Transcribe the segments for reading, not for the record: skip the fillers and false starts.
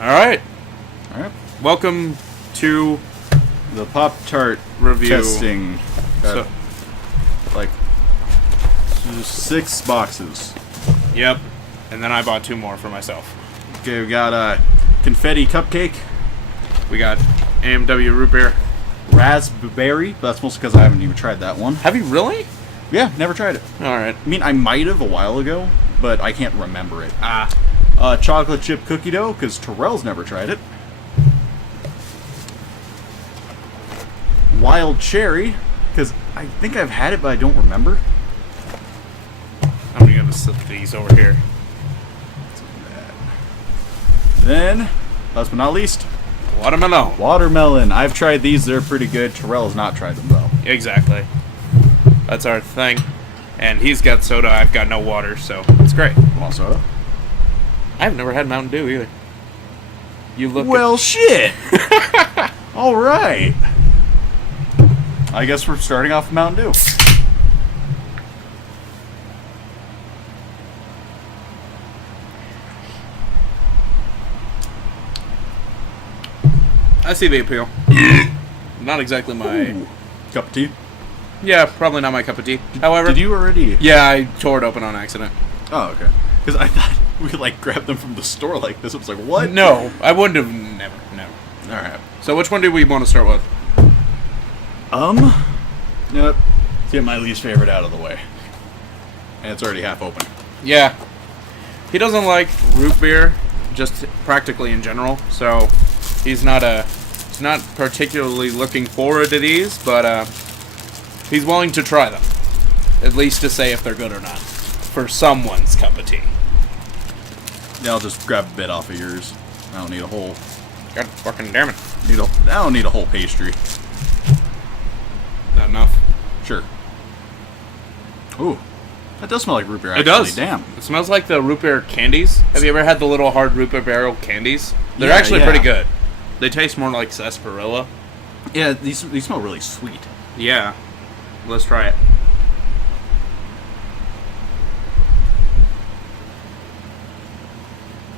All right. All right. Welcome to The PopTart review. testing. So, Like 6 boxes. yep. And then I bought 2 more for myself. Okay, we got a confetti cupcake, We got AMW root beer. raspberry. That's mostly because I haven't even tried that one. Have you really? Yeah, never tried it. All right. I mean, I might have a while ago, but I can't remember it. Chocolate chip cookie dough, because Terrell's never tried it. Wild cherry, because I think I've had it, but I don't remember. I'm gonna set these over here. Then, last but not least, Watermelon. watermelon. I've tried these; they're pretty good. Terrell has not tried them though. Exactly. That's our thing. And he's got soda. I've got no water, so it's great. Want soda? I've never had Mountain Dew either. You look. Well, shit. All right. I guess we're starting off with Mountain Dew. I see the appeal. Not exactly my. Ooh. Cup of tea. Yeah, probably not my cup of tea. However, Did you already? Yeah, I tore it open on accident. Oh, okay. Because I thought we could like grab them from the store like this. I was like, what? No, I wouldn't have. Never. All right. So which one do we want to start with? Yep. Let's get my least favorite out of the way. And it's already half open. Yeah. He doesn't like root beer, just practically in general. So he's not particularly looking forward to these, but he's willing to try them, at least to say if they're good or not, for someone's cup of tea. Yeah, I'll just grab a bit off of yours. I don't need a whole. God fucking damn it! I don't need a whole pastry. Not enough. Sure. Ooh, that does smell like root beer. It Actually. does. Damn. It smells like the root beer candies. Have you ever had the little hard root beer barrel candies? They're Yeah, actually yeah. pretty good. They taste more like sarsaparilla. Yeah, these smell really sweet. Yeah. Let's try it.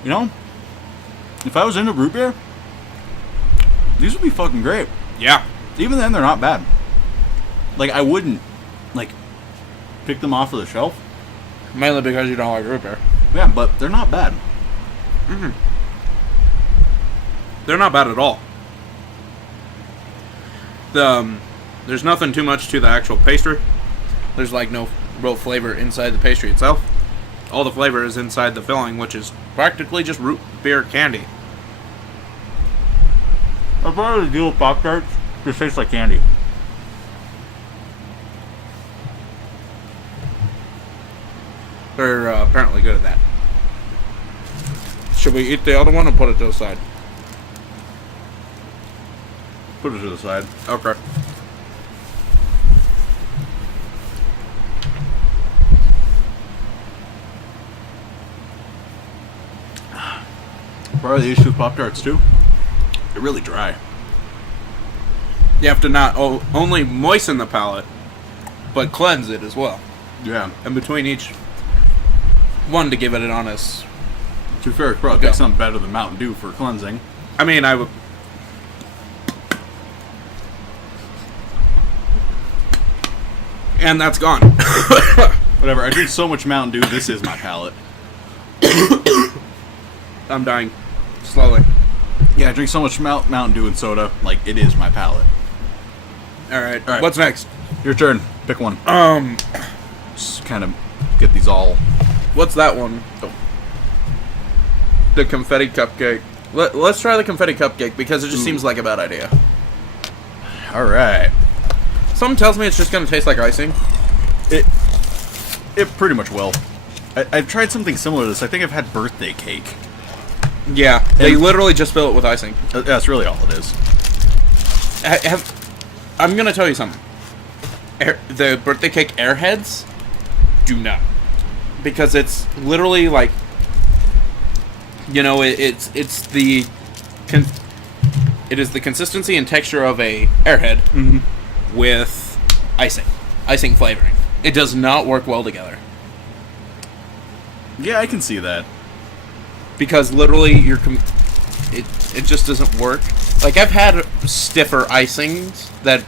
You know, if I was into root beer, these would be fucking great. Yeah. Even then, they're not bad. Like, I wouldn't, like, pick them off of the shelf. Mainly because you don't like root beer. Yeah, but they're not bad. They're not bad at all. There's nothing too much to the actual pastry. There's like no real flavor inside the pastry itself. All the flavor is inside the filling, which is practically just root beer candy. I'd probably deal with PopTarts. Just tastes like candy. They're apparently good at that. Should we eat the other one or put it to the side? Put it to the side. Okay. Part of the issue with PopTarts, too, they're really dry. You have to not only moisten the palate, but cleanse it as well. Yeah. And between each one to give it an honest. To be fair, it's probably pick something better than Mountain Dew for cleansing. I mean, I would. And that's gone. Whatever, I drink so much Mountain Dew, this is my palate. I'm dying. Slowly. Yeah, I drink so much Mountain Dew and soda, like, it is my palate. Alright. All right. What's next? Your turn. Pick one. Just kind of get these all... What's that one? Oh. The confetti cupcake. Let's try the confetti cupcake because it just seems like a bad idea. Alright. Something tells me it's just going to taste like icing. It pretty much will. I've tried something similar to this. I think I've had birthday cake. Yeah. They literally just fill it with icing. That's really all it is. I'm going to tell you something. The birthday cake Airheads do not. Because it's literally like, you know, it is the consistency and texture of a Airhead with icing flavoring. It does not work well together. Yeah, I can see that. Because literally it just doesn't work. Like, I've had stiffer icings that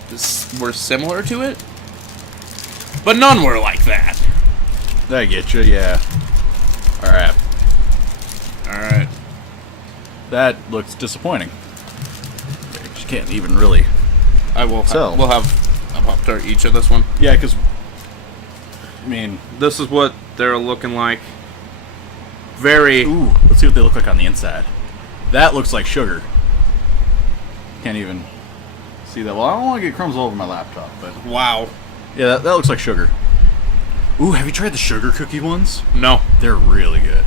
were similar to it, but none were like that. I get you, yeah. Alright. Alright. That looks disappointing. You can't even really... We'll have a Pop-Tart each of this one. Yeah, because... I mean... This is what they're looking like. Very... Ooh, let's see what they look like on the inside. That looks like sugar. Can't even see that. Well, I don't want to get crumbs all over my laptop, but... Wow. Yeah, that looks like sugar. Ooh, have you tried the sugar cookie ones? No. They're really good.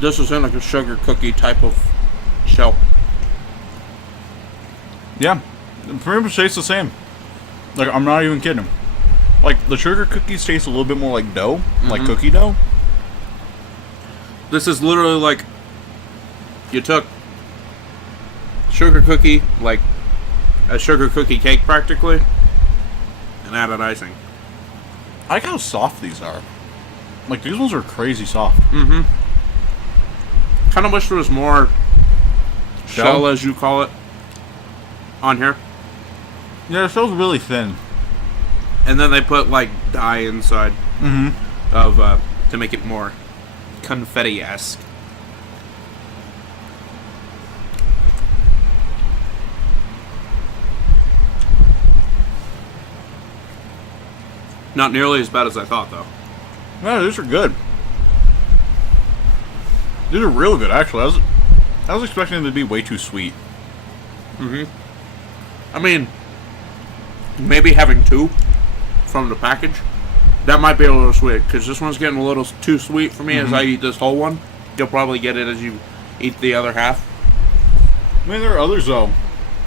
This is in like a sugar cookie type of shell. Yeah, it pretty much tastes the same. Like, I'm not even kidding. Like, the sugar cookies taste a little bit more like dough, like cookie dough. This is literally like you took sugar cookie, like a sugar cookie cake practically, and added icing. I like how soft these are. Like, these ones are crazy soft. Mm-hmm. Kind of wish there was more shell, as you call it, on here. Yeah, it feels really thin. And then they put like dye inside of to make it more confetti-esque. Not nearly as bad as I thought, though. No, these are good. These are real good, actually. I was expecting them to be way too sweet. I mean, maybe having two from the package, that might be a little sweet, because this one's getting a little too sweet for me as I eat this whole one. You'll probably get it as you eat the other half. I mean, there are others, though,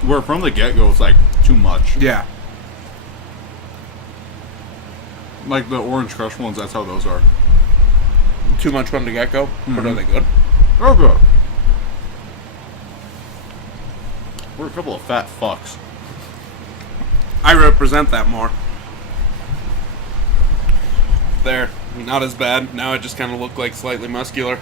where from the get-go it's, like, too much. Yeah. Like the Orange Crush ones, that's how those are. Too much from the get-go, but are they good? They're good. We're a couple of fat fucks. I represent that more. There. Not as bad. Now I just kind of look like slightly muscular.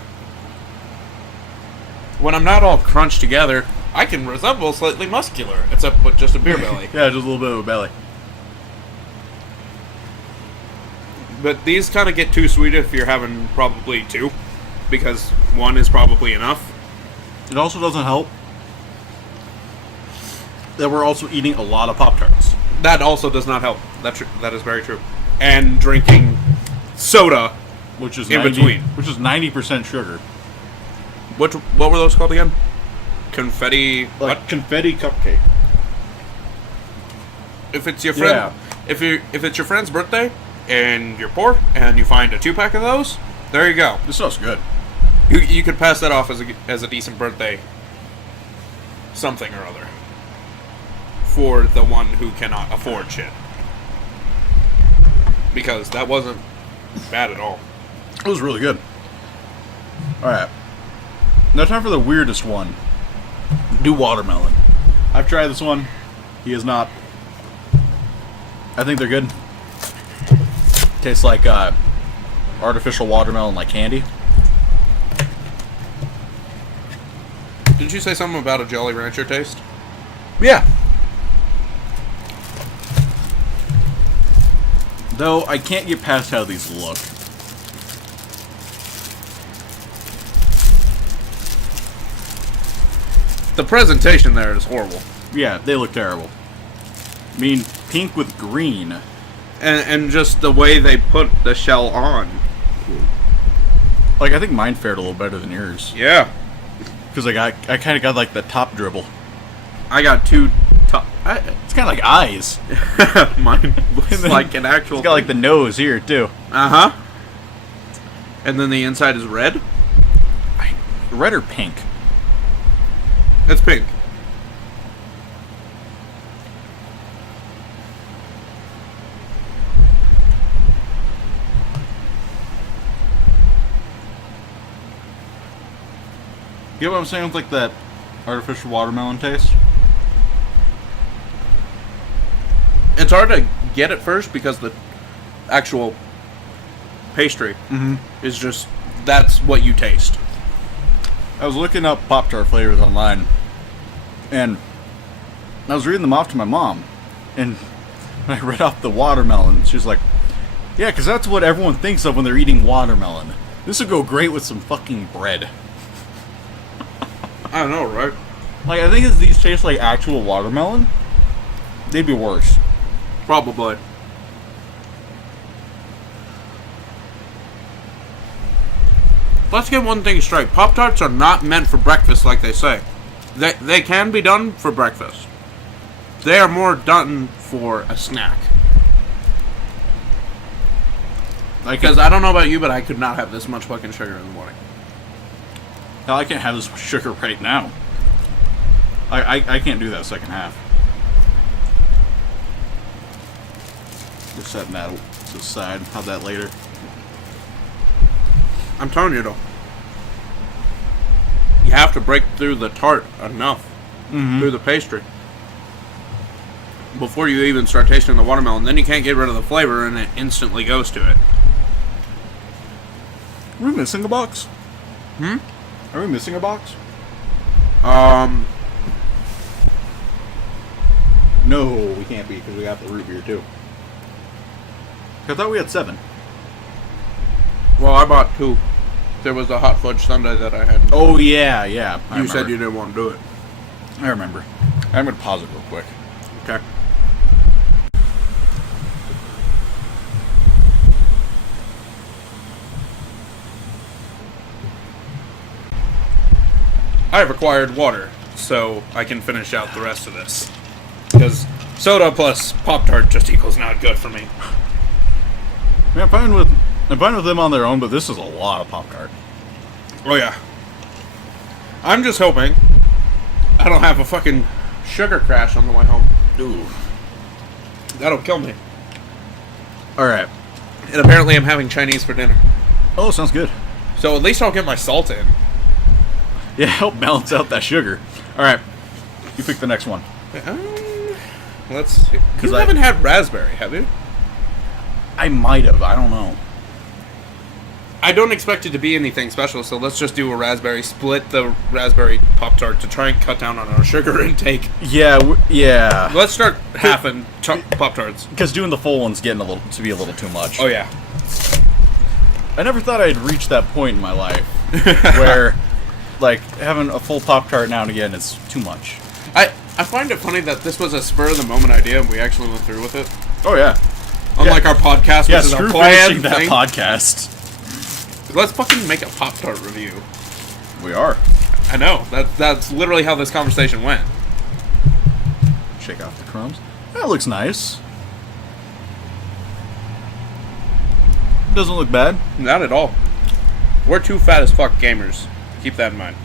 When I'm not all crunched together, I can resemble slightly muscular, except with just a beer belly. Yeah, just a little bit of a belly. But these kind of get too sweet if you're having probably two, because one is probably enough. It also doesn't help that we're also eating a lot of Pop-Tarts. That also does not help. That is very true. And drinking soda, Which is in between. Which is 90% sugar. What were those called again? Confetti. Like what? confetti cupcake. If it's your friend, if it's your friend's birthday and you're poor and you find a 2-pack of those, there you go. This stuff's good. You could pass that off as a decent birthday something or other for the one who cannot afford shit. Because that wasn't bad at all. It was really good. Alright. Now time for the weirdest one. Do watermelon. I've tried this one. He has not. I think they're good. Tastes like artificial watermelon, like candy. Didn't you say something about a Jolly Rancher taste? Yeah. Though I can't get past how these look. The presentation there is horrible. Yeah, they look terrible. I mean, pink with green. And just the way they put the shell on. Like, I think mine fared a little better than yours. Yeah. Because I kind of got, like, the top dribble. I got two top... It's kind of like eyes. Mine looks like an actual... It's got, like, the nose here, too. Uh-huh. And then the inside is red? Red or pink? It's pink. You know what I'm saying with, like, that artificial watermelon taste? It's hard to get at first because the actual pastry is just, that's what you taste. I was looking up Pop-Tart flavors online, and I was reading them off to my mom, and when I read off the watermelon, she was like, yeah, because that's what everyone thinks of when they're eating watermelon. This would go great with some fucking bread. I don't know, right? Like, I think if these taste like actual watermelon, they'd be worse. Probably. Let's get one thing straight. Pop-Tarts are not meant for breakfast like they say. They can be done for breakfast. They are more done for a snack. Because I don't know about you, but I could not have this much fucking sugar in the morning. Hell, I can't have this much sugar right now. I can't do that second half. We're setting that to the side. Have that later. I'm telling you, though. You have to break through the tart enough. Through the pastry. Before you even start tasting the watermelon. Then you can't get rid of the flavor, and it instantly goes to it. Are we missing a box? Are we missing a box? No, we can't be, because we got the root beer, too. I thought we had 7. Well, I bought 2. There was a hot fudge sundae that I had. Oh, yeah. You said you didn't want to do it. I remember. I'm going to pause it real quick. Okay. I have acquired water, so I can finish out the rest of this. Because soda plus Pop-Tart just equals not good for me. I mean, I'm fine with them on their own, but this is a lot of Pop-Tart. Oh, yeah. I'm just hoping I don't have a fucking sugar crash on the way home. Ooh. That'll kill me. Alright. And apparently I'm having Chinese for dinner. Oh, sounds good. So at least I'll get my salt in. Yeah, help balance out that sugar. Alright. You pick the next one. Let's see. You haven't had raspberry, have you? I might have. I don't know. I don't expect it to be anything special, so let's just do a raspberry. Split the raspberry Pop-Tart to try and cut down on our sugar intake. Yeah, yeah. Let's start halving Pop-Tarts. Because doing the full one's getting to be a little too much. Oh, yeah. I never thought I'd reach that point in my life where, like, having a full Pop-Tart now and again is too much. I find it funny that this was a spur-of-the-moment idea and we actually went through with it. Oh, yeah. Unlike our podcast, which is a planned that thing. podcast. Let's fucking make a Pop-Tart review. We are. I know. That's literally how this conversation went. Shake off the crumbs. That looks nice. Doesn't look bad. Not at all. We're two fat as fuck gamers. Keep that in mind.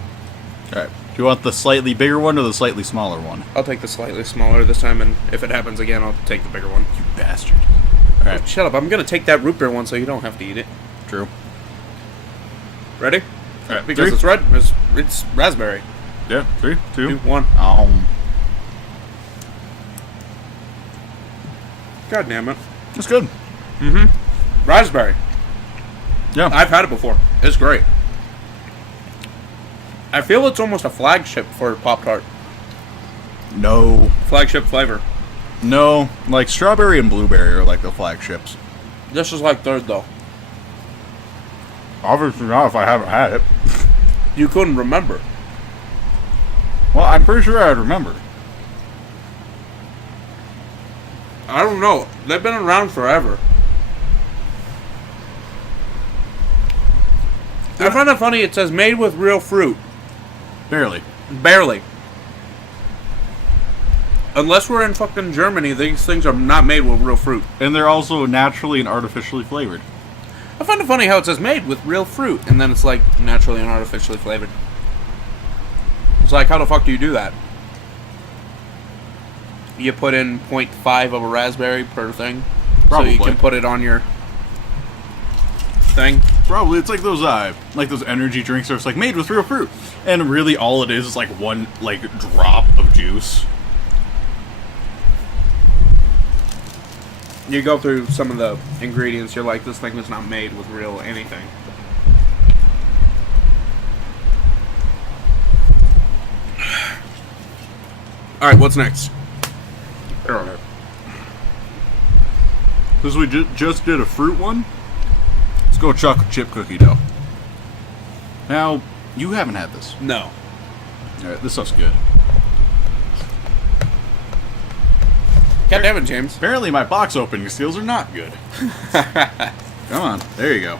Alright. Do you want the slightly bigger one or the slightly smaller one? I'll take the slightly smaller this time, and if it happens again, I'll take the bigger one. You bastard. Alright. Oh, shut up. I'm going to take that root beer one so you don't have to eat it. True. Ready? Alright. Because it's red. It's raspberry. Yeah. 3, 2, 1. God damn it. It's good. Raspberry. Yeah. I've had it before. It's great. I feel it's almost a flagship for Pop-Tart. No. Flagship flavor. No. Like, strawberry and blueberry are like the flagships. This is like third, though. Obviously not if I haven't had it. You couldn't remember. Well, I'm pretty sure I'd remember. I don't know. They've been around forever. I find it funny it says made with real fruit. Barely. Barely. Unless we're in fucking Germany, these things are not made with real fruit. And they're also naturally and artificially flavored. I find it funny how it says made with real fruit, and then it's like naturally and artificially flavored. It's like, how the fuck do you do that? You put in 0.5 of a raspberry per thing? Probably. So you can put it on your thing? Probably. It's like those energy drinks where it's like made with real fruit. And really all it is like one like drop of juice. You go through some of the ingredients, you're like, this thing was not made with real anything. Alright, what's next? Alright. Since we just did a fruit one, let's go chocolate chip cookie dough. Now, you haven't had this. No. Alright, this stuff's good. God damn it, James. Apparently my box opening skills are not good. Come on, there you go.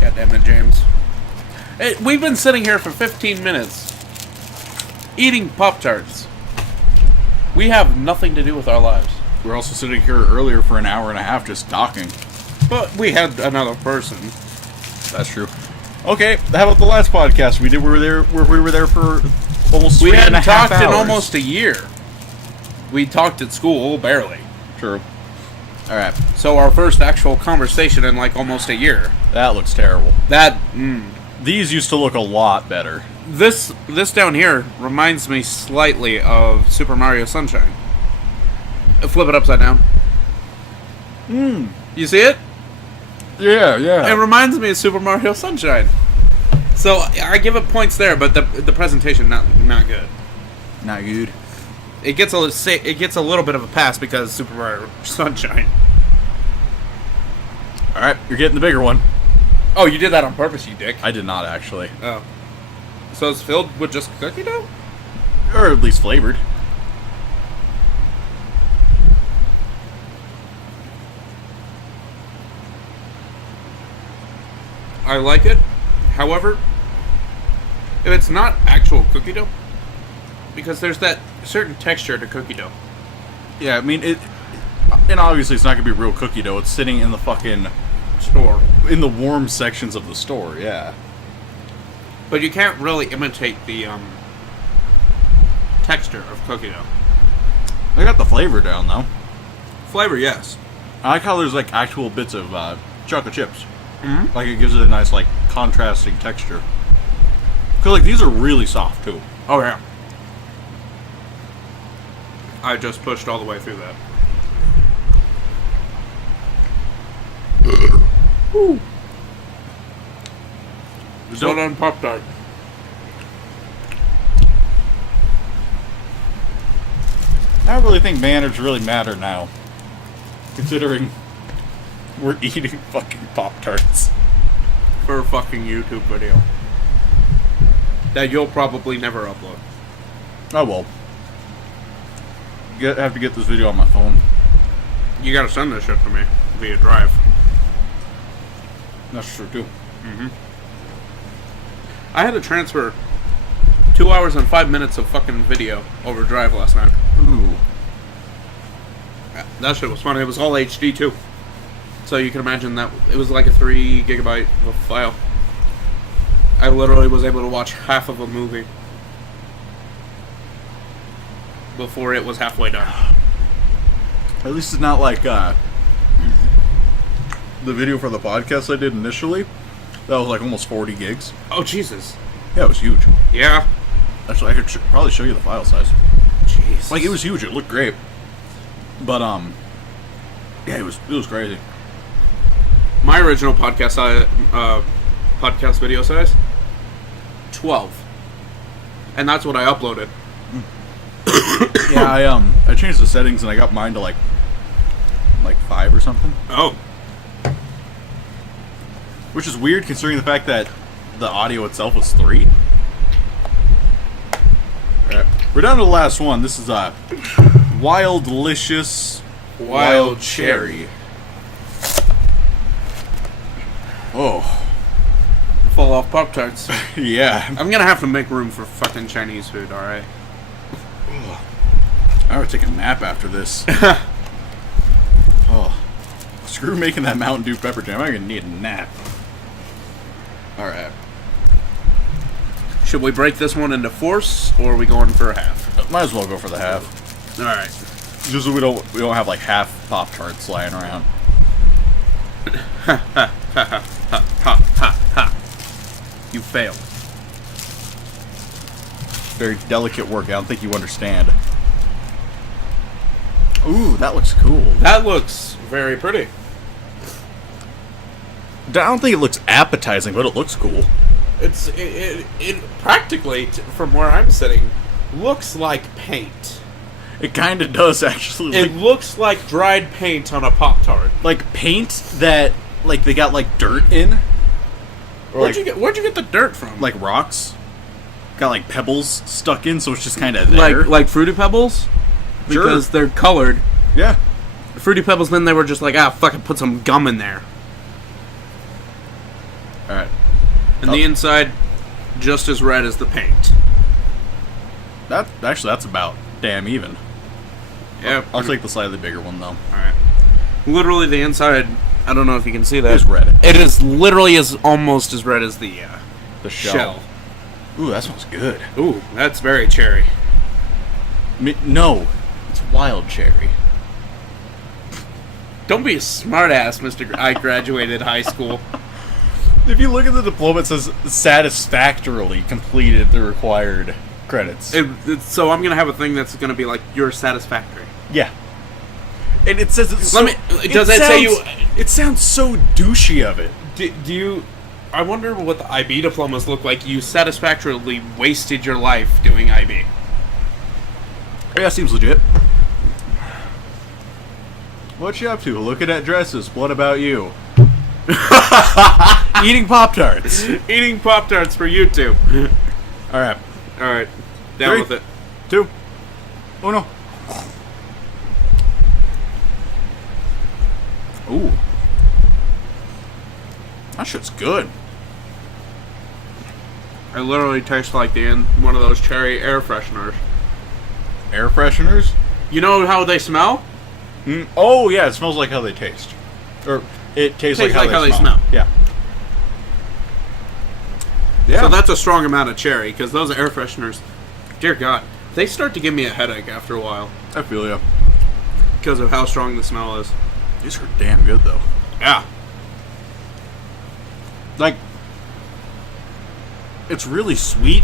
God damn it, James. Hey, we've been sitting here for 15 minutes eating Pop-Tarts. We have nothing to do with our lives. We're also sitting here earlier for an hour and a half just talking. But we had another person. That's true. Okay, how about the last podcast we did? We were there for almost 3.5 hours. We hadn't talked in almost a year. We talked at school, barely. True. Alright. So our first actual conversation in like almost a year. That looks terrible. That, These used to look a lot better. This down here reminds me slightly of Super Mario Sunshine. Flip it upside down. You see it? Yeah, yeah. It reminds me of Super Mario Sunshine. So I give it points there, but the presentation not good. Not good. It gets a little bit of a pass because Super Mario Sunshine. All right, you're getting the bigger one. Oh, you did that on purpose, you dick. I did not actually, Oh. So it's filled with just cookie dough? or at least flavored. I like it. However, if it's not actual cookie dough, because there's that certain texture to cookie dough. Yeah, I mean it, and obviously it's not gonna be real cookie dough. It's sitting in the fucking Store. in the warm sections of the store. Yeah. But you can't really imitate the texture of cookie dough. I got the flavor down though. Flavor, yes. I like how there's like actual bits of chocolate chips. Mm-hmm. Like it gives it a nice like contrasting texture. Cause like these are really soft too. Oh yeah. I just pushed all the way through that. Woo. Still on Pop-Tart. I don't really think manners really matter now, considering we're eating fucking Pop-Tarts. For a fucking YouTube video. That you'll probably never upload. Oh well. Have to get this video on my phone. You gotta send this shit to me via Drive. That's true too. I had to transfer 2 hours and 5 minutes of fucking video over Drive last night. Ooh. That shit was fun. It was all HD too. So you can imagine that it was like a 3 gigabyte of a file. I literally was able to watch half of a movie before it was halfway done. At least it's not like the video for the podcast I did initially. That was like almost 40 gigs. Oh, Jesus. Yeah, it was huge. Yeah. Actually, I could probably show you the file size. Jeez. Like, it was huge. It looked great. But, yeah, it was crazy. My original podcast video size, 12. And that's what I uploaded. Yeah, I changed the settings and I got mine to like 5 or something. Oh. Which is weird considering the fact that the audio itself was 3. Alright, we're down to the last one. This is Wild Delicious Wild Cherry. Oh. Full off Pop-Tarts. Yeah. I'm gonna have to make room for fucking Chinese food, alright? I would take a nap after this. Oh. Screw making that Mountain Dew pepper jam. I'm gonna need a nap. Alright. Should we break this one into fourths, or are we going for a half? Might as well go for the half. Alright. Just so we don't have like half Pop-Tarts lying around. You failed. Very delicate work. I don't think you understand. Ooh, that looks cool. That looks very pretty. I don't think it looks appetizing, but it looks cool. It practically, from where I'm sitting, looks like paint. It kind of does, actually. It looks like dried paint on a Pop-Tart. Like paint that, like, they got, like, dirt in. Where'd you get the dirt from? Like rocks. Got, like, pebbles stuck in, so it's just kind of there. Like Fruity Pebbles? Sure. Because they're colored. Yeah. Fruity Pebbles, then they were just like, fuck it, put some gum in there. Alright. And the inside, just as red as the paint. That's about damn even. Yeah. I'll take the slightly bigger one, though. Alright. Literally, the inside, I don't know if you can see that. It's red. It is literally almost as red as the shell. Ooh, that smells good. Ooh, that's very cherry. No, it's wild cherry. Don't be a smartass, Mr. I graduated high school. If you look at the diploma, it says satisfactorily completed the required credits. So I'm gonna have a thing that's gonna be like, you're satisfactory. Yeah. And it says it's It sounds so douchey of it. Do you... I wonder what the IB diplomas look like. You satisfactorily wasted your life doing IB. Yeah, seems legit. What you up to? Looking at dresses. What about you? Eating Pop-Tarts. Eating Pop-Tarts for YouTube. Alright. Alright. Down with it. 2. Oh no. Ooh. That shit's good. It literally tastes like one of those cherry air fresheners. Air fresheners? You know how they smell? Oh, yeah, it smells like how they taste. Or, it tastes like how they smell. Yeah. Yeah. So that's a strong amount of cherry, because those air fresheners, dear God, they start to give me a headache after a while. I feel ya. Because of how strong the smell is. These are damn good, though. Yeah. Like, it's really sweet.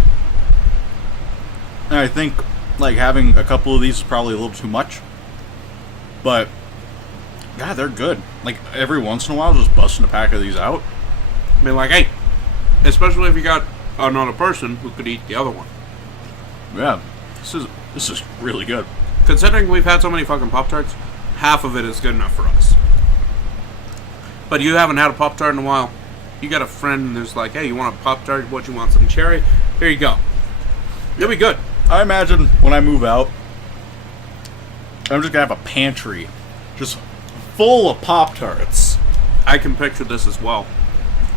And I think, like, having a couple of these is probably a little too much. But, God, they're good. Like, every once in a while, just busting a pack of these out. Be like, hey, especially if you got another person who could eat the other one. Yeah, this is really good. Considering we've had so many fucking Pop-Tarts, half of it is good enough for us. But you haven't had a Pop-Tart in a while. You got a friend who's like, hey, you want a Pop-Tart? What, you want some cherry? Here you go. It'll be good. I imagine when I move out, I'm just going to have a pantry just full of Pop-Tarts. I can picture this as well.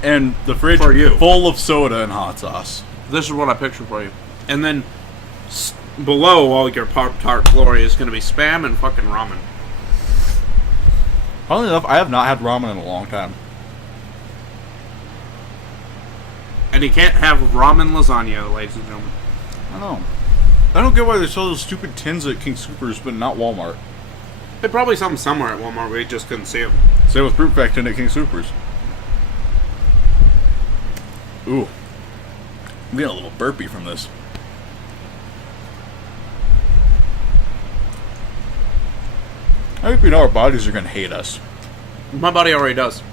And the fridge for you, full of soda and hot sauce. This is what I picture for you. And then below all your Pop-Tart glory is going to be Spam and fucking ramen. Funnily enough, I have not had ramen in a long time. And you can't have ramen lasagna, ladies and gentlemen. I don't know. I don't get why they sell those stupid tins at King Soopers, but not Walmart. They probably sell them somewhere at Walmart, we just couldn't see them. Same with Fruit Pack tin at King Soopers. Ooh. I'm getting a little burpy from this. I think we know our bodies are going to hate us. My body already does.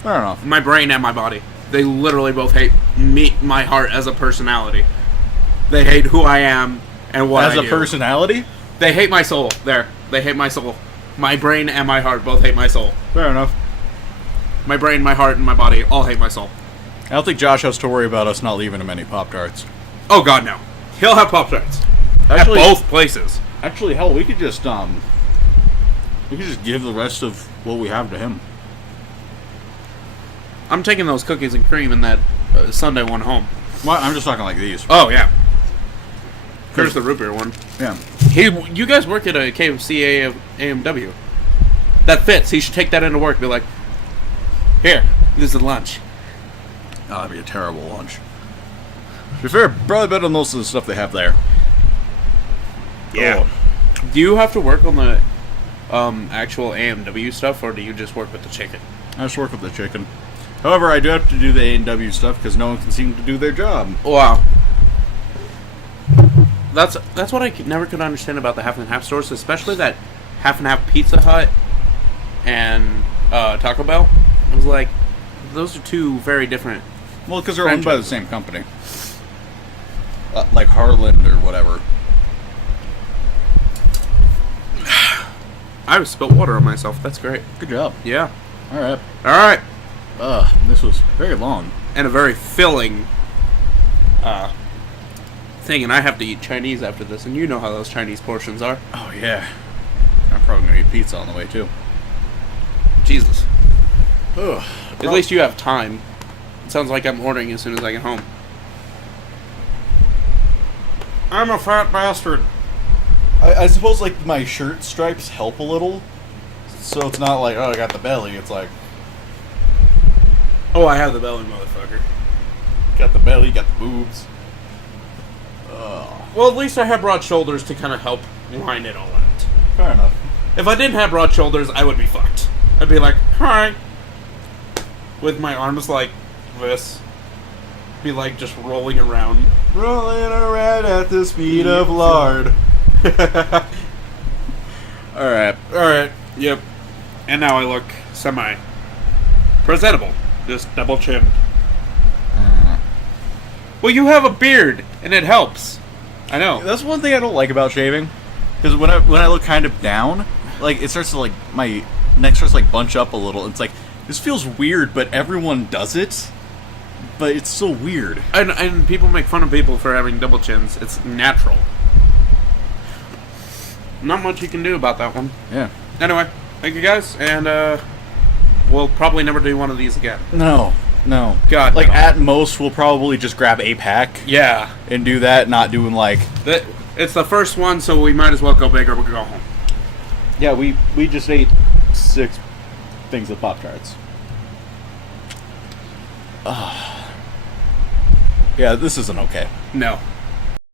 I don't know. My brain and my body. They literally both hate me, my heart as a personality. They hate who I am and what I do. As a personality? They hate my soul. There. They hate my soul. My brain and my heart both hate my soul. Fair enough. My brain, my heart, and my body all hate my soul. I don't think Josh has to worry about us not leaving him any Pop-Tarts. Oh, God, no. He'll have Pop-Tarts. Actually, at both places. Actually, hell, we could just give the rest of what we have to him. I'm taking those cookies and cream in that Sunday one home. Well, I'm just talking like these. Oh, yeah. Here's the root beer one. Yeah. You guys work at a KFC AMW. That fits. He should take that into work and be like, here, this is lunch. Oh, that'd be a terrible lunch. To be fair, probably better than most of the stuff they have there. Yeah. Oh. Do you have to work on the actual AMW stuff, or do you just work with the chicken? I just work with the chicken. However, I do have to do the AMW stuff because no one can seem to do their job. Wow. That's what I never could understand about the half and half stores, especially that half and half Pizza Hut and Taco Bell. I was like, those are two very different. Well, because they're owned by the same company. Like Harland or whatever. I just spilled water on myself. That's great. Good job. Yeah. All right. All right. This was very long. And a very filling thing. And I have to eat Chinese after this. And you know how those Chinese portions are. Oh, yeah. I'm probably going to eat pizza on the way, too. Jesus. Ugh. At least you have time. It sounds like I'm ordering as soon as I get home. I'm a fat bastard. I suppose, like, my shirt stripes help a little. So it's not like, oh, I got the belly. It's like... Oh, I have the belly, motherfucker. Got the belly, got the boobs. Well, at least I have broad shoulders to kind of help line it all out. Fair enough. If I didn't have broad shoulders, I would be fucked. I'd be like, hi. With my arms like this. Be like just rolling around. Rolling around at the speed of lard. Alright. Alright, yep. And now I look semi-presentable. Just double-chinned. Well, you have a beard, and it helps. I know. That's one thing I don't like about shaving. Because when I look kind of down, like, it starts to, like, my neck starts to, like, bunch up a little. It's like, this feels weird, but everyone does it. But it's so weird. And people make fun of people for having double chins. It's natural. Not much you can do about that one. Yeah. Anyway, thank you guys, and we'll probably never do one of these again. No. God, like, no. at most, we'll probably just grab a pack. Yeah. And do that, not doing, like... It's the first one, so we might as well go big or we can go home. Yeah, we just ate 6 things of PopTarts. Yeah, this isn't okay. No.